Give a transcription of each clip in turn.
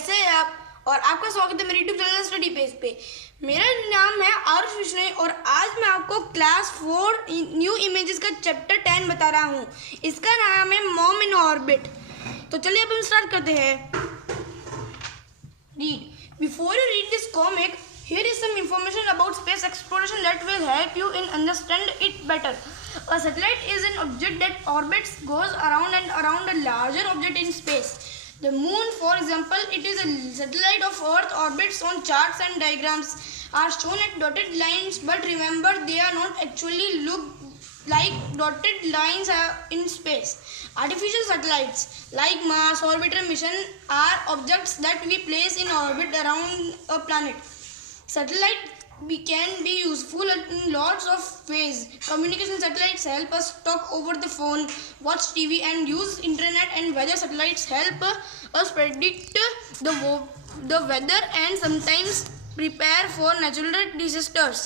कैसे हैं आप? और आपका स्वागत है मेरे यूट्यूब चैनल स्टडी पेज पे। मेरा नाम है आरुष विष्णु और आज मैं आपको क्लास 4 न्यू इमेजेस का चैप्टर 10 बता रहा हूँ। इसका नाम है मॉम इन ऑर्बिट। तो चलिए अब हम स्टार्ट करते हैं। Read before you read this comic, here is some information about space exploration that will help you in understand it better. A satellite is an object that orbits, goes around and around a larger object in space. The moon, for example, it is a satellite of Earth. Orbits on charts and diagrams are shown at dotted lines, but remember they are not actually look like dotted lines in space. Artificial satellites like Mars orbiter mission are objects that we place in orbit around a planet. Satellite can be useful in lots of ways. Communication satellites help us talk over the phone, watch TV and use internet, and weather satellites help us predict the weather and sometimes prepare for natural disasters.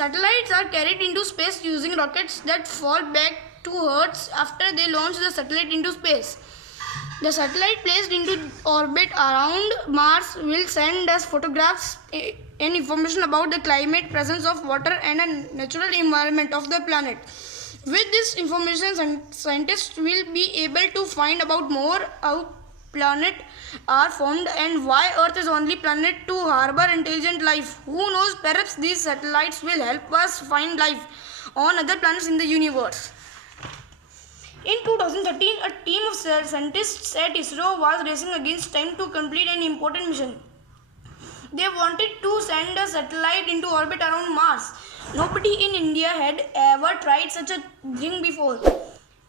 Satellites are carried into space using rockets that fall back to Earth after they launch the satellite into space. The satellite placed into orbit around Mars will send us photographs and information about the climate, presence of water and a natural environment of the planet. With this information, scientists will be able to find about more how planets are formed and why Earth is the only planet to harbor intelligent life. Who knows, perhaps these satellites will help us find life on other planets in the universe. In 2013, a team of scientists at ISRO was racing against time to complete an important mission. They wanted to send a satellite into orbit around Mars. Nobody in India had ever tried such a thing before.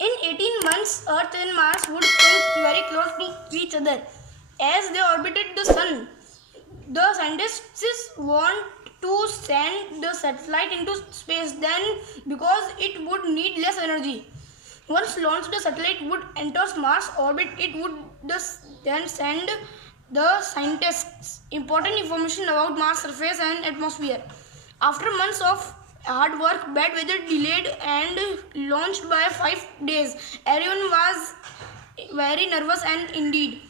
In 18 months, Earth and Mars would come very close to each other. As they orbited the Sun, the scientists want to send the satellite into space then because it would need less energy. Once launched, the satellite would enter Mars orbit. It would then send the scientists important information about Mars surface and atmosphere. After months of hard work, bad weather delayed and launched by 5 days. Everyone was very nervous and indeed.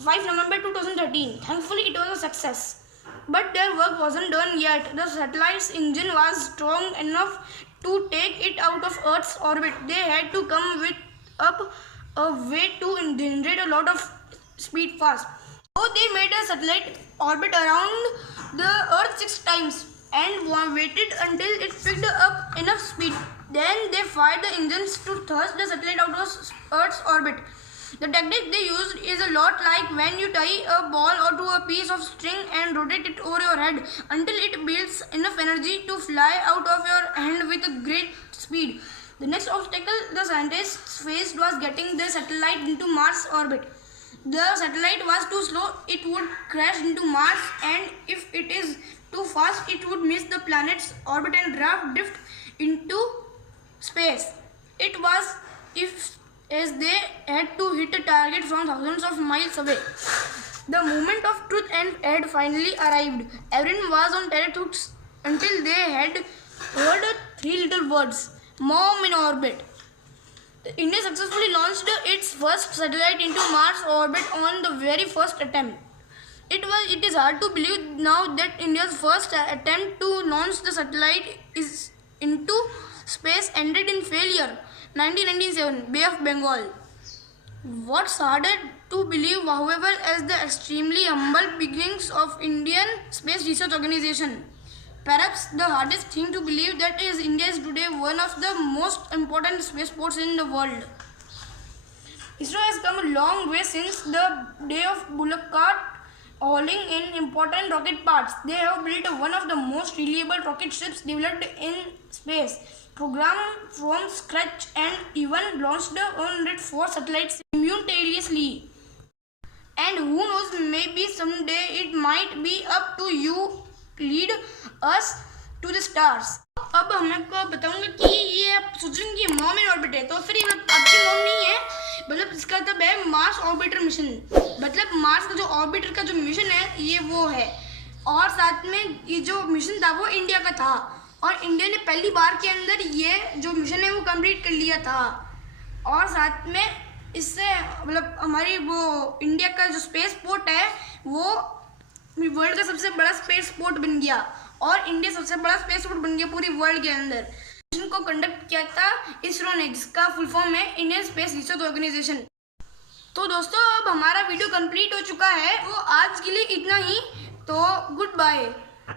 5 November 2013. Thankfully, it was a success. But their work wasn't done yet. The satellite's engine was strong enough to take it out of Earth's orbit. They had to come up a way to generate a lot of speed fast. So they made a satellite orbit around the Earth 6 times and waited until it picked up enough speed. Then they fired the engines to thrust the satellite out of Earth's orbit. The technique they used is a lot like when you tie a ball onto a piece of string and rotate it over your head until it builds enough energy to fly out of your hand with a great speed. The next obstacle the scientists faced was getting the satellite into Mars orbit. The satellite was too slow, it would crash into Mars, and if it is too fast, it would miss the planet's orbit and drift into space. It was as they had to hit a target from thousands of miles away. The moment of truth and had finally arrived. Everyone was on tenterhooks until they had heard 3 little words: Mom in orbit. India successfully launched its first satellite into Mars orbit on the very first attempt. It is hard to believe now that India's first attempt to launch the satellite into space ended in failure. 1997, Bay of Bengal. What's harder to believe, however, is the extremely humble beginnings of Indian Space Research Organization. Perhaps the hardest thing to believe that is India is today one of the most important spaceports in the world. ISRO has come a long way since the day of bullock cart hauling in important rocket parts. They have built one of the most reliable rocket ships developed in space, programmed from scratch, and even launched 104 satellites simultaneously. And who knows, maybe someday it might be up to you lead us to the stars. अब हम आपको बताऊंगा कि ये आप सोच रहे हैं कि मॉम इन ऑर्बिट है, तो फिर ये आपकी मॉम नहीं है, मतलब इसका मतलब है मार्स ऑर्बिटर मिशन। मतलब मार्स का जो ऑर्बिटर का जो मिशन है ये वो है, और साथ में ये जो मिशन था वो इंडिया का था, और इंडिया ने पहली बार के अंदर ये जो मिशन है वो कंप्लीट कर लिया था। और साथ में इससे मतलब हमारी वो इंडिया का जो स्पेस पोर्ट है वो वर्ल्ड का सबसे बड़ा स्पेस पोर्ट बन गया और इंडिया सबसे बड़ा स्पेस पोर्ट बन गया पूरी वर्ल्ड के अंदर। मिशन को कंडक्ट किया था इसरो ने, जिसका फुल फॉर्म है इंडियन स्पेस रिसर्च ऑर्गेनाइजेशन। तो दोस्तों अब हमारा वीडियो कंप्लीट हो चुका है, तो आज के लिए इतना ही। तो गुड बाय।